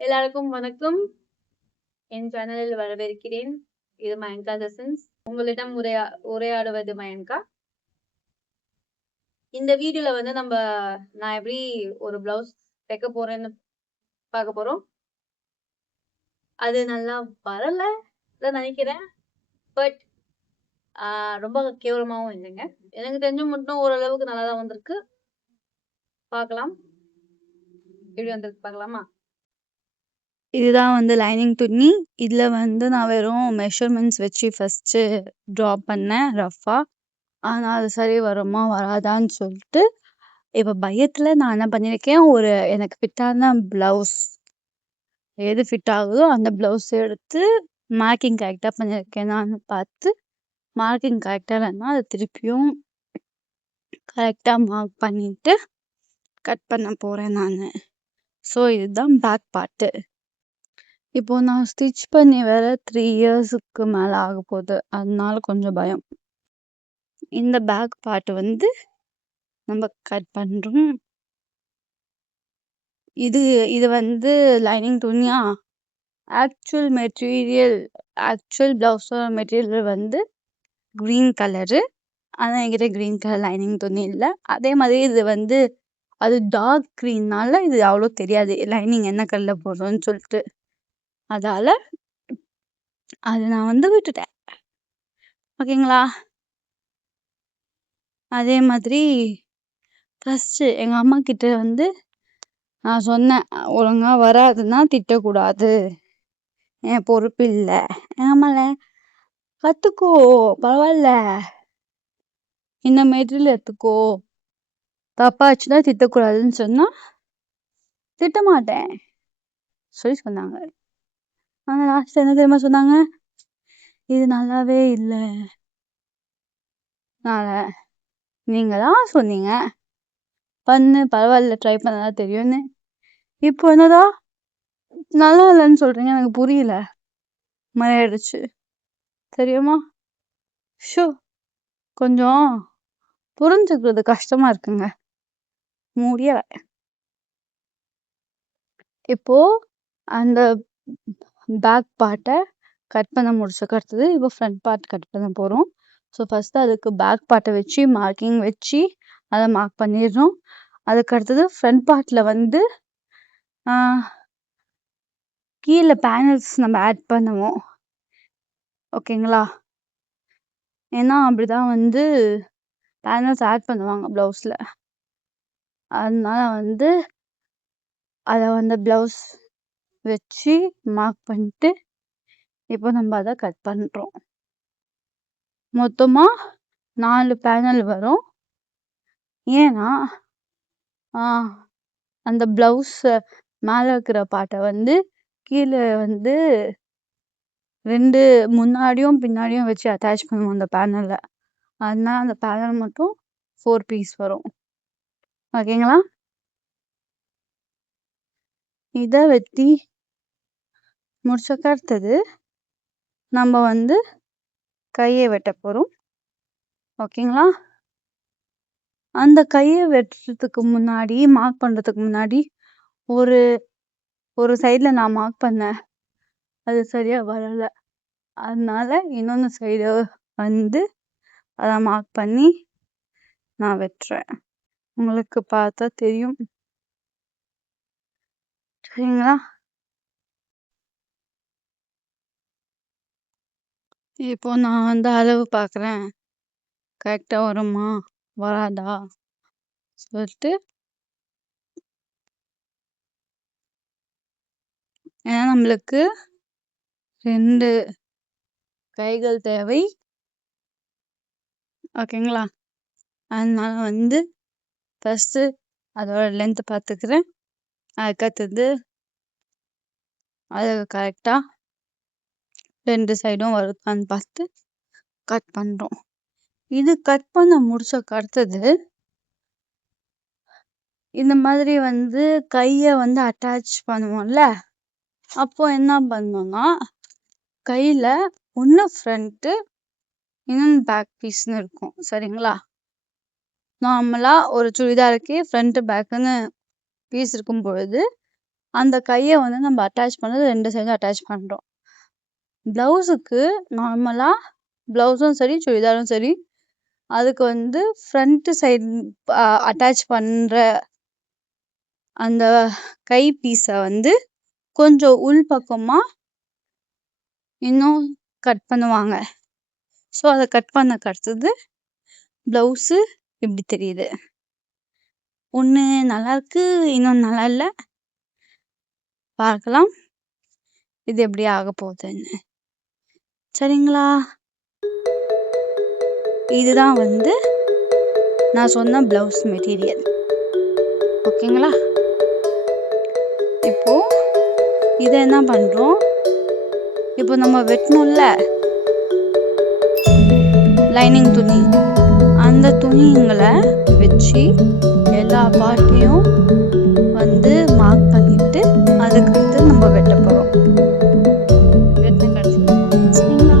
எல்லாருக்கும் வணக்கம். என் சேனலில் வரவேற்கிறேன். இது மயங்கா செஷன்ஸ். உங்களிடம் உரையாடுவது மயங்கா. இந்த வீடியோல நான் எப்படி ஒரு பிளவுஸ் தைக்க போறேன்னு பார்க்க போறோம். அது நல்லா வரல நினைக்கிறேன். பட் ரொம்ப கேவலமாவும் இல்லைங்க. எனக்கு தெரிஞ்சு மட்டும் ஓரளவுக்கு நல்லா தான் வந்திருக்கு. பார்க்கலாம் எப்படி வந்திருக்கு பார்க்கலாமா. இதுதான் லைனிங் துணி. இதில் நான் வெறும் மெஷர்மெண்ட்ஸ் வச்சு ஃபஸ்ட்டு ட்ரா பண்ணேன் ரஃபாக. ஆனால் அது சரி வருமா வராதான்னு சொல்லிட்டு இப்போ பயத்தில் நான் என்ன பண்ணியிருக்கேன், எனக்கு ஃபிட்டான ப்ளவுஸ் எது ஃபிட் ஆகுதோ அந்த ப்ளவுஸ் எடுத்து மார்க்கிங் கரெக்டாக பண்ணியிருக்கேன். நான் பார்த்து மார்க்கிங் கரெக்டாக இல்லைன்னா அதை திருப்பியும் கரெக்டாக மார்க் பண்ணிவிட்டு கட் பண்ண போகிறேன் நான். ஸோ இதுதான் பேக் பார்ட்டு. இப்போ நான் ஸ்டிச் பண்ணி வேற 3 இயர்ஸுக்கு மேலே ஆக போகுது. அதனால கொஞ்சம் பயம். இந்த பேக் பார்ட் நம்ம கட் பண்ணுறோம். இது லைனிங் துணியா. ஆக்சுவல் ப்ளவுஸோட மெட்டீரியல் க்ரீன் கலரு. ஆனால் என்கிட்ட க்ரீன் கலர் லைனிங் துணி இல்லை. அதே மாதிரி இது அது டார்க் க்ரீன்னால இது அவ்வளோ தெரியாது லைனிங் என்ன கலரில் போடுறோன்னு சொல்லிட்டு. அதால் அது நான் விட்டுட்டேன். ஓகேங்களா. அதே மாதிரி ஃபஸ்ட்டு எங்கள் அம்மா கிட்ட நான் சொன்னேன், ஒழுங்கா வராதுன்னா திட்டக்கூடாது, என் பொறுப்பு இல்லை. ஆமால கற்றுக்கோ, பரவாயில்ல, இந்த மெட்டீரியல் எடுத்துக்கோ, தப்பாச்சுன்னா திட்டக்கூடாதுன்னு சொன்னால் திட்ட மாட்டேன் சொல்லி சொன்னாங்க. ஆனால் லாஸ்ட் என்ன தெரியுமா சொன்னாங்க, இது நல்லாவே இல்லை, நீங்கள் தான் சொன்னீங்க பண்ணு, பரவாயில்ல, ட்ரை பண்ணதான் தெரியும்னு. இப்போ என்னடா நல்லா இல்லைன்னு சொல்கிறீங்க, எனக்கு புரியல மாதிரி ஆயிடுச்சு தெரியுமா. ஷோ, கொஞ்சம் புரிஞ்சுக்கிறது கஷ்டமா இருக்குங்க, முடியலை. இப்போ அந்த பேக் பார்ட்டை கட் பண்ண முடிச்சதுக்கு அடுத்தது இப்போ ஃப்ரண்ட் பார்ட் கட் பண்ண போகிறோம். ஸோ ஃபஸ்ட்டு அதுக்கு பேக் பார்ட்டை வச்சு மார்க்கிங் வச்சு அதை மார்க் பண்ணிடுறோம். அதுக்கு அடுத்தது ஃப்ரண்ட் பார்ட்டில் கீழே பேனல்ஸ் நம்ம ஆட் பண்ணுவோம். ஓகேங்களா. ஏன்னா அப்படிதான் பேனல்ஸ் ஆட் பண்ணுவாங்க ப்ளவுஸில். அதனால அதை ப்ளவுஸ் வச்சு மார்க் பண்ணிட்டு இப்போ நம்ம அதை கட் பண்ணுறோம். மொத்தமாக 4 பேனல் வரும். ஏன்னா அந்த ப்ளவுஸ் மேலே இருக்கிற பார்ட்டை கீழே 2 முன்னாடியும் பின்னாடியும் வச்சு அட்டாச் பண்ணுவோம் அந்த பேனலில். அதனால அந்த பேனல் மட்டும் 4 பீஸ் வரும். ஓகேங்களா. இதை வெட்டி முடிச்சக்கு அடுத்தது நம்ம கையை வெட்ட போகிறோம். ஓகேங்களா. அந்த கையை வெட்டுறதுக்கு முன்னாடி, மார்க் பண்ணுறதுக்கு முன்னாடி ஒரு சைடில் நான் மார்க் பண்ணேன், அது சரியாக வரலை. அதனால இன்னொன்று சைடு அதை மார்க் பண்ணி நான் வெட்டுறேன். உங்களுக்கு பார்த்தா தெரியும், சரிங்களா. இப்போ நான் அளவு பார்க்குறேன், கரெக்டாக வருமா வராதா சொல்லிட்டு. ஏன்னா நம்மளுக்கு 2 கைகள் தேவை. ஓகேங்களா. அதனால ஃபஸ்ட்டு அதோட லென்த் பார்த்துக்கிறேன். அதுக்கடுத்தது அது கரெக்டாக 2 சைடும் வருதான்னு பார்த்து கட் பண்ணுறோம். இது கட் பண்ண முடிச்சக்கு அடுத்தது இந்த மாதிரி கையை அட்டாச் பண்ணுவோம்ல. அப்போ என்ன பண்ணோம்னா, கையில் ஒன்று ஃப்ரண்ட்டு இன்னொன்று பேக் பீஸ்னு இருக்கும். சரிங்களா. நார்மலாக ஒரு சுடிதாருக்கு ஃப்ரண்ட்டு பேக்குன்னு பீஸ் இருக்கும் பொழுது அந்த கைய வந்து நம்ம அட்டாச் பண்ணது 2 சைடும் அட்டாச் பண்றோம். பிளவுஸுக்கு நார்மலா பிளவுஸும் சரி, சுடிதாரும் சரி, அதுக்கு வந்து ஃப்ரண்ட் சைடு அட்டாச் பண்ற அந்த கை பீஸ வந்து கொஞ்சம் உள் பக்கமா இன்னும் கட் பண்ணுவாங்க. ஸோ அத கட் பண்ணக்கு அடுத்தது பிளவுஸு இப்படி தெரியுது. ஒண்ணு நல்லா இருக்கு, இன்னொன்னு நல்லா இல்ல. பார்க்கலாம் இது எப்படி ஆக போகுதுன்னு. சரிங்களா? இதுதான் வந்து நான் சொன்ன பிளவுஸ் மெட்டீரியல். ஓகேங்களா? இப்போ இதை என்ன பண்றோம், இப்போ நம்ம வெட்டணும்ல லைனிங் துணி, அந்த துணிங்களை வச்சு எல்லா பார்ட்டையும் வந்து மார்க் பண்ணிட்டு அதுக்கடுத்து நம்ம வெட்ட போறோம். வெட்டின கடைசியில் சரிங்களா?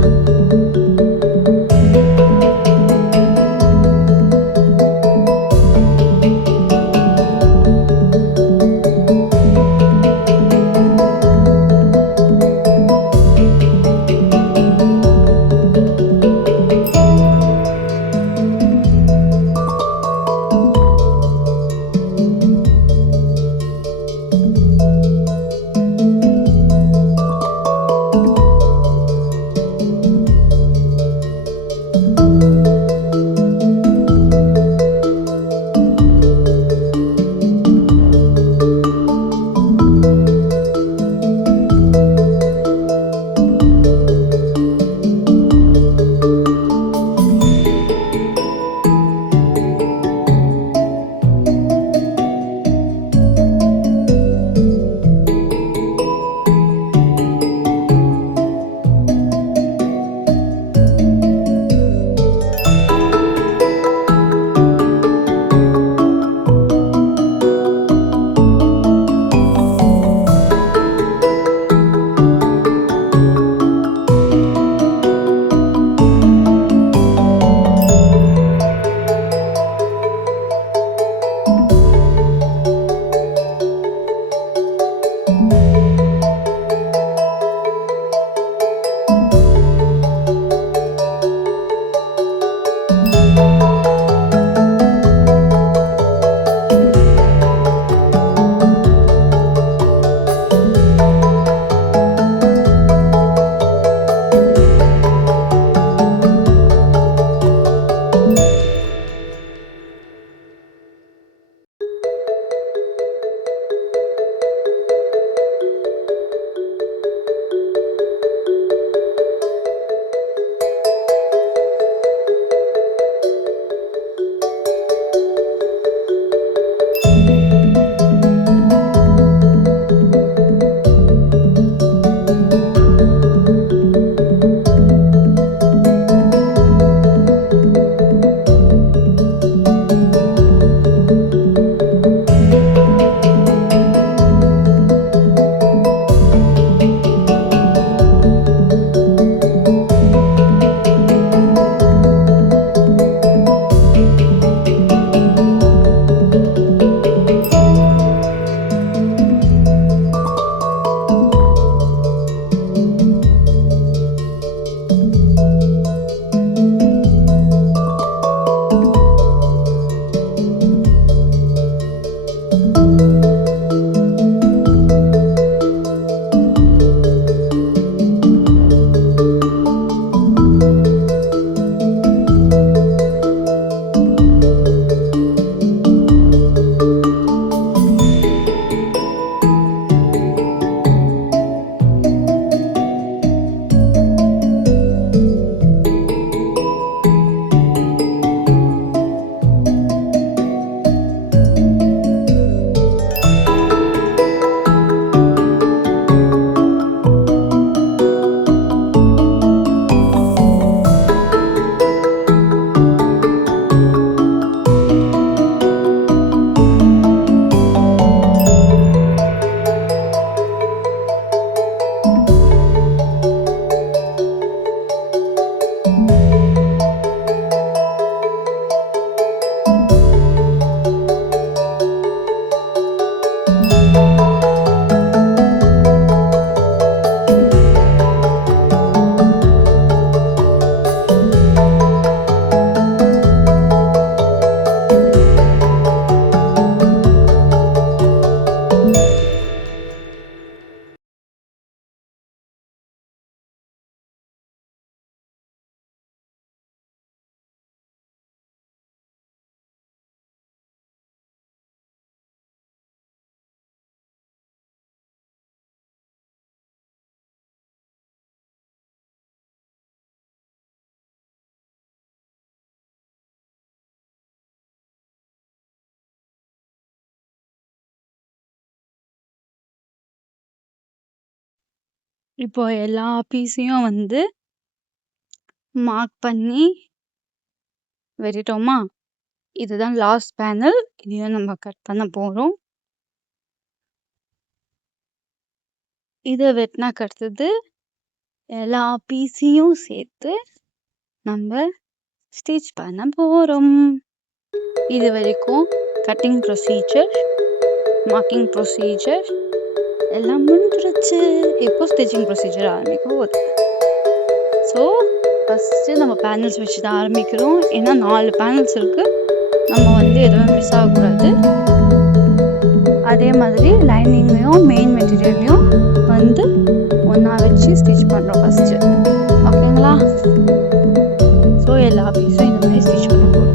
இப்போ எல்லா பீஸையும் வந்து மார்க் பண்ணி வெட்டிட்டோமா? இதுதான் லாஸ்ட் பேனல். இதையும் நம்ம கட் பண்ண போறோம். இதை வெட்டினாக்கு அடுத்தது எல்லா பீஸையும் சேர்த்து நம்ம ஸ்டிச் பண்ண போறோம். இது வரைக்கும் கட்டிங் ப்ரொசீஜர், மார்க்கிங் ப்ரொசீஜர் எல்லாம் முடிஞ்சிருச்சு. இப்போ ஸ்டிச்சிங் ப்ரொசீஜர் ஆரம்பிக்க போகுது. ஸோ ஃபஸ்ட்டு நம்ம பேனல்ஸ் வச்சு தான் ஆரம்பிக்கிறோம். ஏன்னா 4 பேனல்ஸ் இருக்கு. நம்ம வந்து எதுவும் மிஸ் ஆகக்கூடாது. அதே மாதிரி லைனிங்கையும் மெயின் மெட்டீரியலையும் வந்து ஒன்றா வச்சு ஸ்டிச் பண்ணுறோம் ஃபஸ்ட்டு. ஓகேங்களா? ஸோ எல்லா பீஸும் இந்த மாதிரி ஸ்டிச் பண்ண போகிறோம்.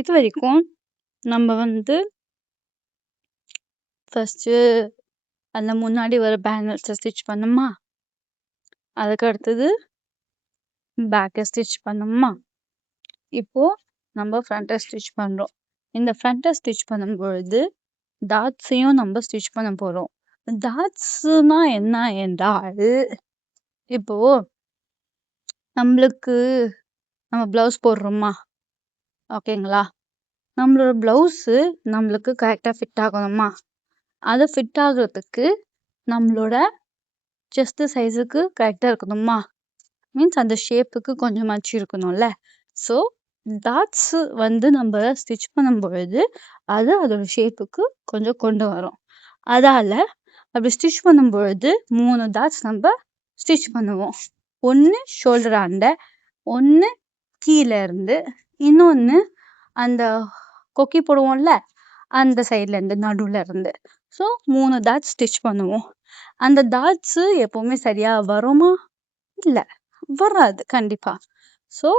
இது வரைக்கும் நம்ம வந்து ஃபஸ்ட்டு அந்த முன்னாடி வர பேனல்ஸை ஸ்டிச் பண்ணோமா? அதுக்கு அடுத்தது பேக்கை ஸ்டிச் பண்ணோமா? இப்போ நம்ம ஃப்ரண்ட்டை ஸ்டிச் பண்ணுறோம். இந்த ஃப்ரண்ட்டை ஸ்டிச் பண்ணும்பொழுது டாட்ஸையும் நம்ம ஸ்டிச் பண்ண போகிறோம். டாட்ஸுனா என்ன என்றால், இப்போ நம்மளுக்கு நம்ம ப்ளவுஸ் போடுறோமா? ஓகேங்களா? நம்மளோட ப்ளவுஸு நம்மளுக்கு கரெக்டாக ஃபிட் ஆகணுமா? அது ஃபிட் ஆகுறதுக்கு நம்மளோட செஸ்ட் சைஸுக்கு கரெக்டாக இருக்கணுமா? மீன்ஸ் அந்த ஷேப்புக்கு கொஞ்சமாச்சு இருக்கணும்ல. ஸோ டாட்ஸு வந்து நம்ம ஸ்டிச் பண்ணும்பொழுது அது அதோட ஷேப்புக்கு கொஞ்சம் கொண்டு வரும். அதால் அப்படி ஸ்டிச் பண்ணும்பொழுது 3 டாட்ஸ் நம்ம ஸ்டிச் பண்ணுவோம். ஒன்று ஷோல்டர் ஆண்ட, ஒன்று கீழே இருந்து, இன்னொன்று அந்த கொக்கி போடுவோம்ல அந்த சைடில் இருந்து, நடுவில் இருந்து. ஸோ 3 டாட்ஸ் ஸ்டிச் பண்ணுவோம். அந்த டாட்ஸு எப்போவுமே சரியாக வருமா? இல்லை, வராது கண்டிப்பாக. ஸோ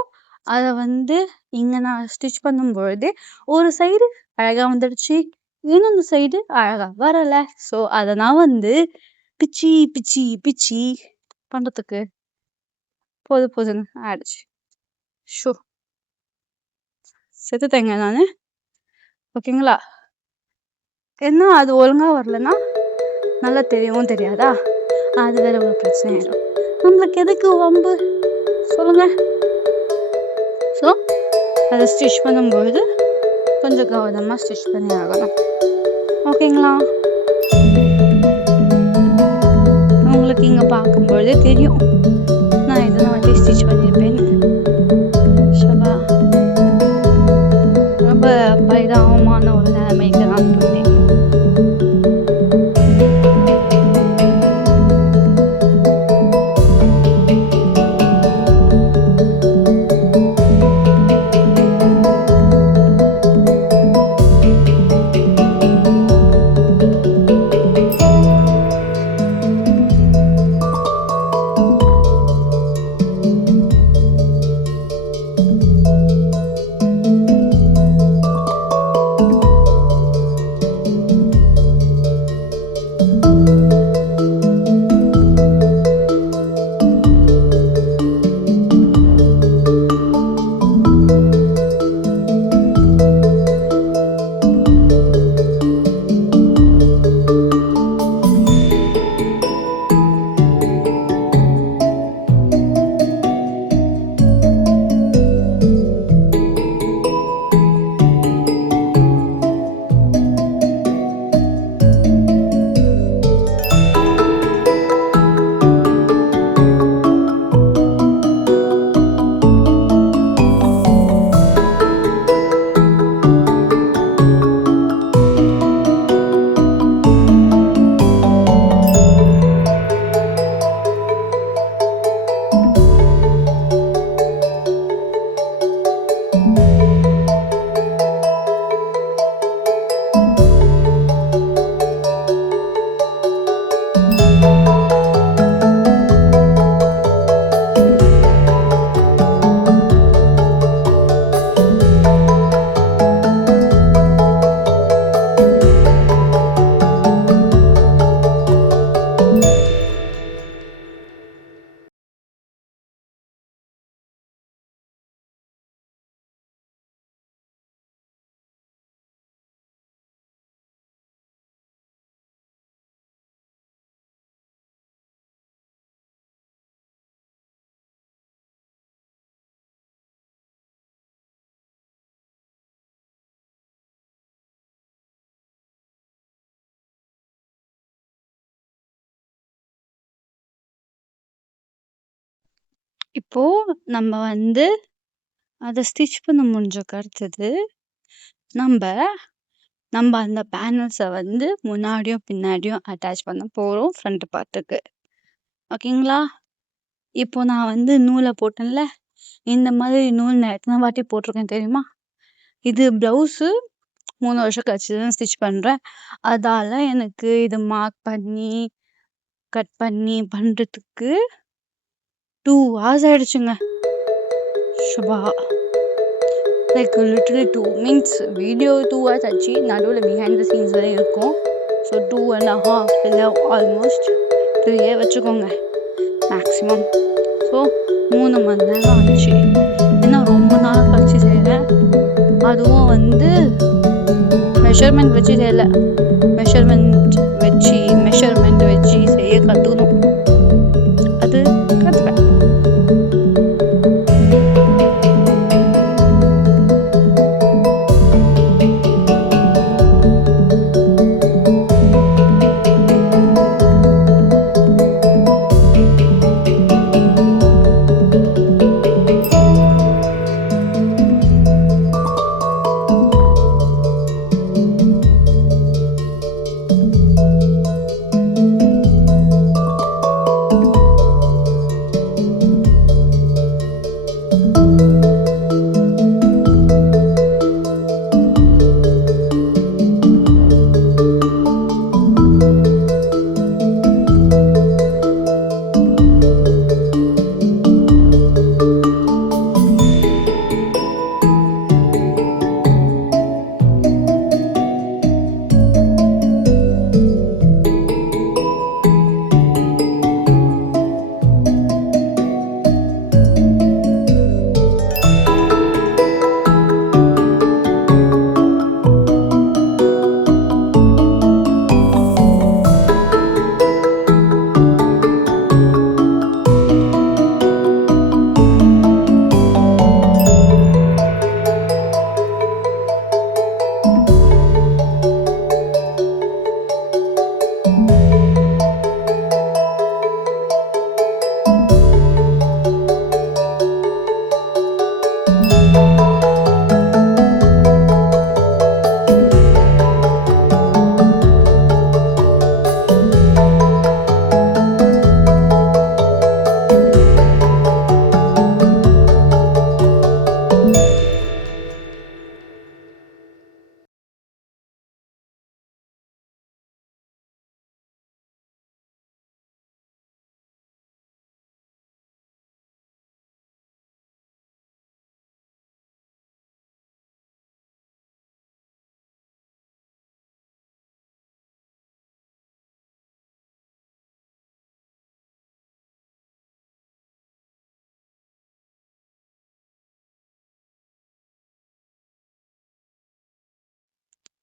அதை வந்து இங்கே நான் ஸ்டிச் பண்ணும்பொழுது ஒரு சைடு அழகாக வந்துடுச்சு, இன்னொன்று சைடு அழகாக வரலை. ஸோ அதை நான் வந்து பிச்சி பிச்சி பிச்சி பண்ணுறதுக்கு போதுன்னு ஆயிடுச்சு. ஷோ செத்துட்டேங்க நான். ஓகேங்களா? என்ன அது ஒழுங்காக வரலன்னா நல்லா தெரியவும் தெரியாதா? அது வேற ஒரு பிரச்சனை ஆயிடும். நம்மளுக்கு எதுக்கு வம்பு சொல்லுங்க? ஸோ அதை ஸ்டிச் பண்ணும்பொழுது கொஞ்சம் கவனமாக ஸ்டிச் பண்ணி ஆகணும். ஓகேங்களா? உங்களுக்கு இங்கே பார்க்கும்பொழுதே தெரியும் நான் எத்தனை வாட்டி ஸ்டிச் பண்ணியிருப்பேன்னு. ஷபா, ரொம்ப பரிதாபமான ஒரு நிலைமைக்கு நான் போயிட்டேன். இப்போ நம்ம வந்து அதை ஸ்டிச் பண்ண முடிஞ்சக்கு அடுத்தது நம்ம அந்த பேனல்ஸை வந்து முன்னாடியும் பின்னாடியும் அட்டாச் பண்ண போகிறோம் ஃப்ரண்ட் பார்ட்டுக்கு. ஓகேங்களா? இப்போ நான் வந்து நூலை போட்டேன்ல, இந்த மாதிரி நூல் நான் எத்தனை வாட்டி போட்டிருக்கேன் தெரியுமா? இது ப்ளவுஸு 3 வருஷம் கழிச்சு தான் ஸ்டிச் பண்ணுறேன். அதால எனக்கு இது மார்க் பண்ணி கட் பண்ணி பண்ணுறதுக்கு 2 hours ஆயிடுச்சுங்க. ஷபா, like literally 2 means video 2 hours ஆச்சு, நடுவில் பிஹைண்ட் த சீன்ஸ் வரை இருக்கும். ஸோ 2.5 இல்லை ஆல்மோஸ்ட் 3 வச்சுக்கோங்க மேக்ஸிமம். ஸோ 3 மணி நேரம் ஆச்சு. ஏன்னா ரொம்ப நாள் கழிச்சு செய்கிறேன். அதுவும் வந்து மெஷர்மெண்ட் வச்சு செய்யலை, மெஷர்மெண்ட் வச்சு செய்ய கற்றுக்கணும். அது கற்றுப்பேன்.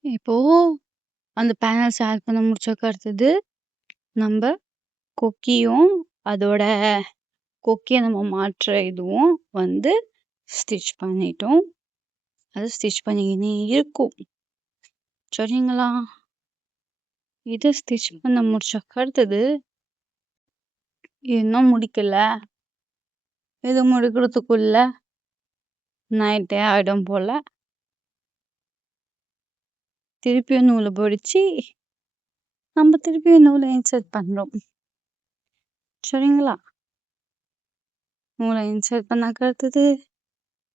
இப்போ அந்த பேனல்ஸ் ஆட் பண்ண முடிச்சதுக்கு அடுத்தது நம்ம கொக்கியும் அதோட கொக்கியை நம்ம மாற்ற இதுவும் வந்து ஸ்டிச் பண்ணிட்டோம். அது ஸ்டிச் பண்ணிக்கினே இருக்கும். சரிங்களா? இதை ஸ்டிச் பண்ண முடிச்சதுக்கு அடுத்தது இன்னும் முடிக்கல. இது முடிக்கிறதுக்குள்ள நைட்டே ஆயிடும் போல. திருப்பியும் நூலை பிடிச்சி நம்ம திருப்பியும் நூலை இன்சர்ட் பண்றோம். சரிங்களா? நூலை இன்சர்ட் பண்ணாக்க அடுத்தது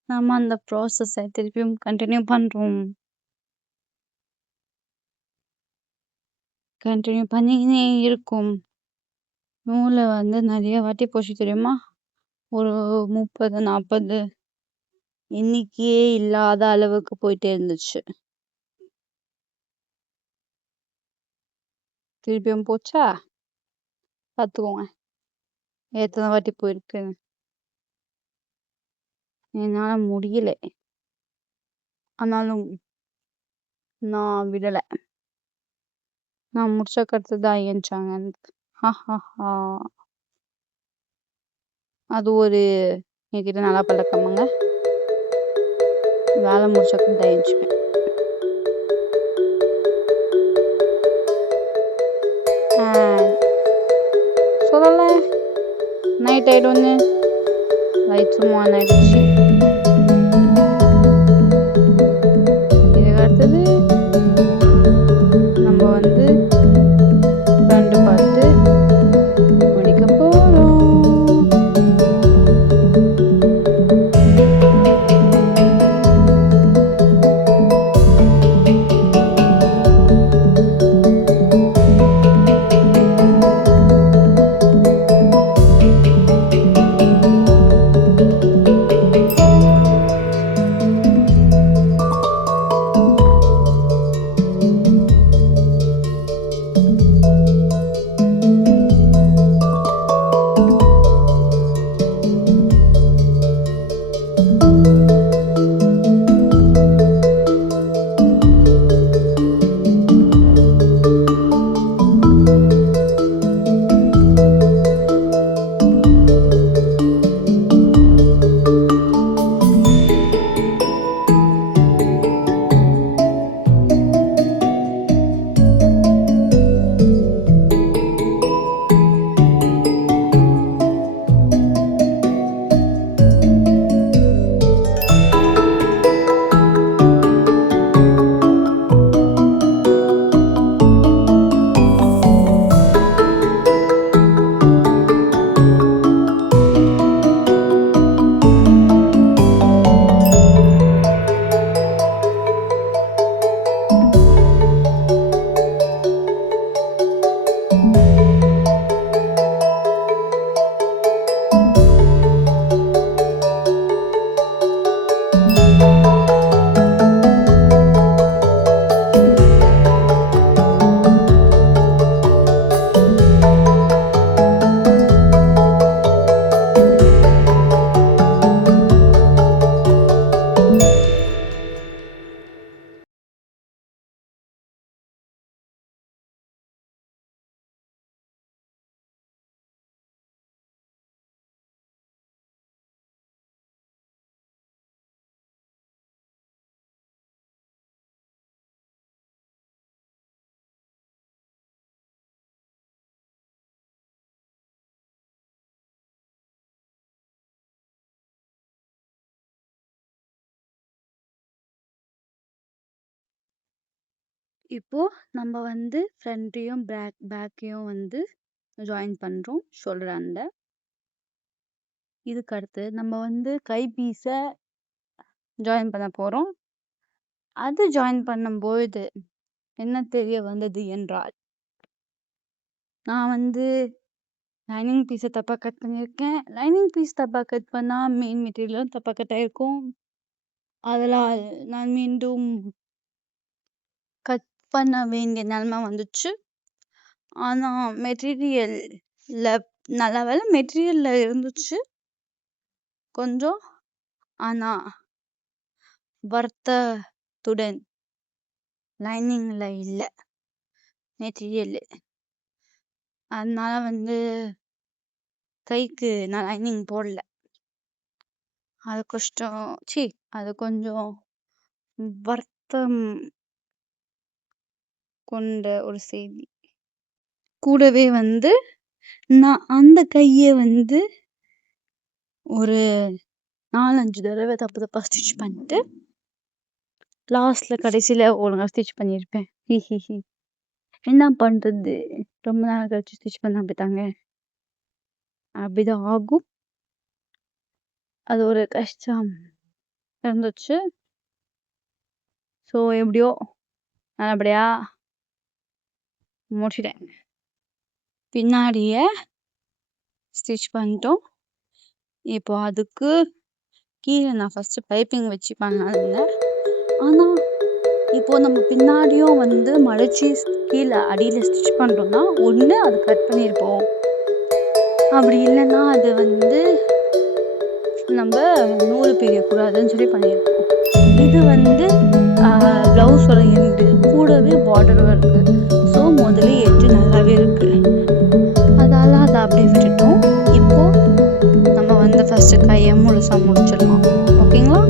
நம்ம அந்த ப்ராசஸை திருப்பியும் கண்டினியூ பண்றோம். கண்டினியூ பண்ணிக்கினே இருக்கும். நூலை வந்து நிறைய வாட்டி போச்சு தெரியுமா? ஒரு 30-40 எண்ணிக்கையே இல்லாத அளவுக்கு போயிட்டே இருந்துச்சு. திருப்பியும் போச்சா? பார்த்துக்கோங்க எத்தனை வாட்டி போயிருக்கு. என்னால முடியல. ஆனாலும் நான் விடல. நான் முடிச்ச கருத்துதான் ஏஞ்சாங்க. அது ஒரு என்கிட்ட நல்லா பழக்கமாங்க. வேலை முடிச்சக்கு தான் ஏஞ்சுப்பேன். சொல்லல நைட் ஆயிடும்னு. லைட்ஸும் ஆன் ஆயிடுச்சு. இதுக்கு அடுத்தது நம்ம வந்து ஃப்ரெண்டு பார்த்து முடிக்க போறோம். இப்போ நம்ம வந்து ஃப்ரண்ட்டையும் பேக்கையும் வந்து ஜாயின் பண்றோம் ஷோல்டராண்ட. இதுக்கு அடுத்து நம்ம வந்து கை பீஸை ஜாயின் பண்ண போறோம். அது ஜாயின் பண்ணும்போது என்ன தெரிய வந்தது என்றால், நான் வந்து லைனிங் பீஸை தப்பா கட் பண்ணியிருக்கேன். லைனிங் பீஸ் தப்பா கட் பண்ணா மெயின் மெட்டீரியலும் தப்பா கட் ஆயிருக்கும். அதனால் நான் மீண்டும் கட் பண்ண வேண்டிய நிலைமை வந்துச்சு. ஆனா மெட்டீரியல்ல நல்ல வேலை மெட்டீரியல்ல இருந்துச்சு கொஞ்சம். ஆனா வருத்தத்துடன் லைனிங்ல இல்ல மெட்டீரியல். அதனால கைக்கு நான் லைனிங் போடல. அது கஷ்டம். அது கொஞ்சம் வருத்தம் கொண்ட ஒரு செய்தி. கூடவே நான் அந்த கைய ஒரு 4-5 தடவை தப்பு தப்பா ஸ்டிச் பண்ணிட்டு லாஸ்ட்ல கடைசியில ஒழுங்கா ஸ்டிச் பண்ணியிருப்பேன். என்ன பண்றது, ரொம்ப நாள் கழிச்சு ஸ்டிச் பண்ண அப்படித்தாங்க, அப்படிதான் ஆகும். அது ஒரு கஷ்டம் இருந்துச்சு. ஸோ எப்படியோ நல்லபடியா முடிச்சிட்டேன். பின்னாடியே ஸ்டிச் பண்ணிட்டோம். இப்போ அதுக்கு கீழே நான் ஃபர்ஸ்ட் பைப்பிங் வச்சு பண்ணாதிருந்தேன். ஆனா இப்போ நம்ம பின்னாடியும் மடிச்சு கீழே அடியில ஸ்டிச் பண்றோம்னா ஒண்ணு அது கட் பண்ணிருப்போம், அப்படி இல்லைன்னா அது நம்ம நூல் பிரியக்கூடாதுன்னு சொல்லி பண்ணியிருப்போம். இது பிளவுஸோட எண்டு கூடவே பார்டரும் இருக்கு. ஸோ முதல்ல எட்ஜ் நல்லாவே இருக்கு, அதால அதை அப்படியே விட்டுட்டோம். இப்போ நம்ம ஃபர்ஸ்ட் கையை முழுசா முடிச்சிடலாம். ஓகேங்களா?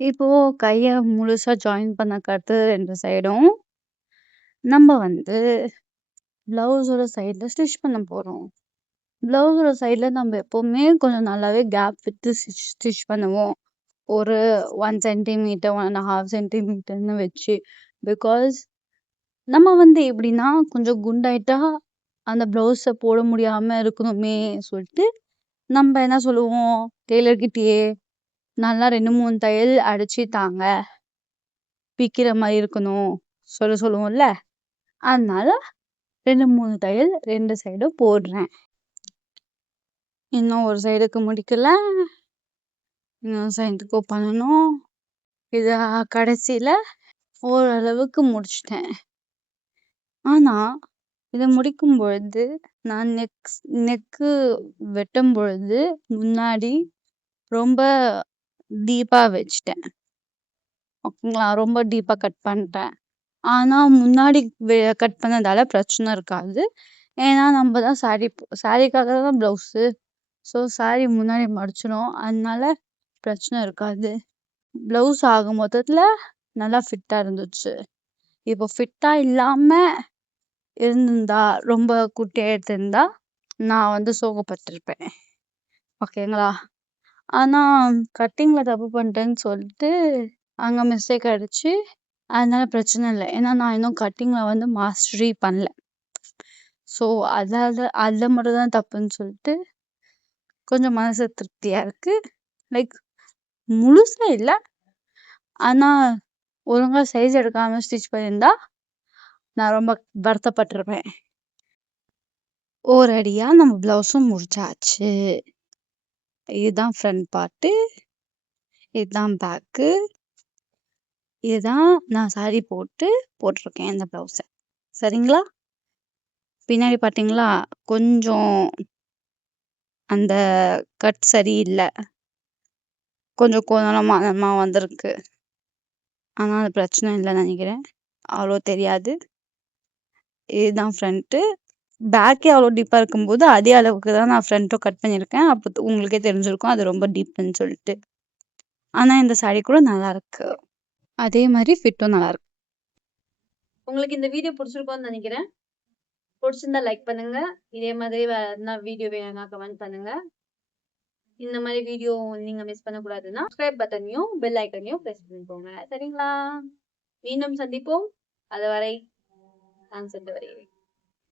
இப்போ கைய முழுசா ஜாயின் பண்ண ரெண்டு சைடும் நம்ம பிளவுஸோட சைட்ல ஸ்டிச் பண்ண போறோம். பிளவுஸோட சைட்ல நம்ம எப்பவுமே கொஞ்சம் நல்லாவே கேப் விட்டு ஸ்டிச் பண்ணுவோம். ஒரு 1 சென்டிமீட்டர் 1.5 சென்டிமீட்டர்னு வச்சு. பிகாஸ் நம்ம எப்படின்னா கொஞ்சம் குண்டாயிட்டா அந்த பிளவுஸ போட முடியாம இருக்கணுமே சொல்லிட்டு நம்ம என்ன சொல்லுவோம், டெய்லர் கிட்டயே நல்லா 2-3 தையல் அடிச்சு தாங்க, பிக்கிற மாதிரி இருக்கணும் சொல்லுவோம்ல. அதனால 2-3 தையல் 2 சைடும் போடுறேன். இன்னும் ஒரு சைடுக்கு முடிக்கல, இன்னொரு சைடுக்கு பண்ணணும். இத கடைசியில ஓரளவுக்கு முடிச்சிட்டேன். ஆனா இத முடிக்கும் பொழுது நான் நெக்கு வெட்டும் பொழுது முன்னாடி ரொம்ப டீப்பா வச்சிட்டேன். ஓகேங்களா? ரொம்ப டீப்பா கட் பண்ணிட்டேன். ஆனா முன்னாடி கட் பண்ணதால பிரச்சனை இருக்காது. ஏன்னா நம்ம தான் சாரிக்காக தான் பிளவுஸ் ஸோ saree முன்னாடி மடிச்சிடும். அதனால பிரச்சனை இருக்காது. ப்ளவுஸ் ஆக மொத்தத்துல நல்லா ஃபிட்டா இருந்துச்சு. இப்போ ஃபிட்டா இல்லாம இருந்திருந்தா ரொம்ப குட்டியா எடுத்திருந்தா நான் வந்து சோகப்பட்டிருப்பேன். ஓகேங்களா? ஆனா கட்டிங்ல தப்பு பண்ணிட்டேன்னு சொல்லிட்டு அங்க மிஸ்டேக் ஆயிடுச்சு. அதனால பிரச்சனை இல்லை. ஏன்னா நான் இன்னும் கட்டிங்ல வந்து மாஸ்டரி பண்ணல. ஸோ அதுல மட்டும் தான் தப்புன்னு சொல்லிட்டு கொஞ்சம் மனசு திருப்தியா இருக்கு. லைக் முழுசா இல்ல, ஆனா ஒழுங்கா சைஸ் எடுக்காம ஸ்டிச் பண்ணியிருந்தா நான் ரொம்ப வருத்தப்பட்டிருப்பேன். ஓரடியா நம்ம பிளவுஸும் முடிச்சாச்சு. இதுதான் ஃப்ரண்ட் பார்ட்டு, இதுதான் பேக்கு, இதுதான் நான் saree போட்டிருக்கேன் இந்த பிளவுஸ. சரிங்களா? பின்னாடி பாத்தீங்களா கொஞ்சம் அந்த கட் சரியில்லை, கொஞ்சம் கோணமா வந்திருக்கு. ஆனா அது பிரச்சனை இல்லைன்னு நினைக்கிறேன். அவ்வளோ தெரியாது. இதுதான் ஃப்ரண்ட்டு. பேக்கே அவ்வளோ டீப்பா இருக்கும்போது அதே அளவுக்கு தான் நான் ஃப்ரண்ட்டும் கட் பண்ணியிருக்கேன். அப்போ உங்களுக்கே தெரிஞ்சிருக்கும் அது ரொம்ப டீப்னு சொல்லிட்டு. ஆனா இந்த saree கூட நல்லா இருக்கு. அதே மாதிரி ஃபிட்டும் நல்லா இருக்கு. உங்களுக்கு இந்த வீடியோ பிடிச்சிருக்கும்னு நினைக்கிறேன். பிடிச்சிருந்தா லைக் பண்ணுங்க. இதே மாதிரி வேற எதனா வீடியோ வேணும்னா கமெண்ட் பண்ணுங்க. இந்த மாதிரி வீடியோ நீங்க மிஸ் பண்ணக்கூடாதுன்னா சப்ஸ்கிரைப் பட்டனையும் பெல் ஐக்கனையும் பிரஸ் பண்ணிக்கோங்க. சரிங்களா? மீண்டும் சந்திப்போம். அதுவரை நான் சென்று வருகிறேன்.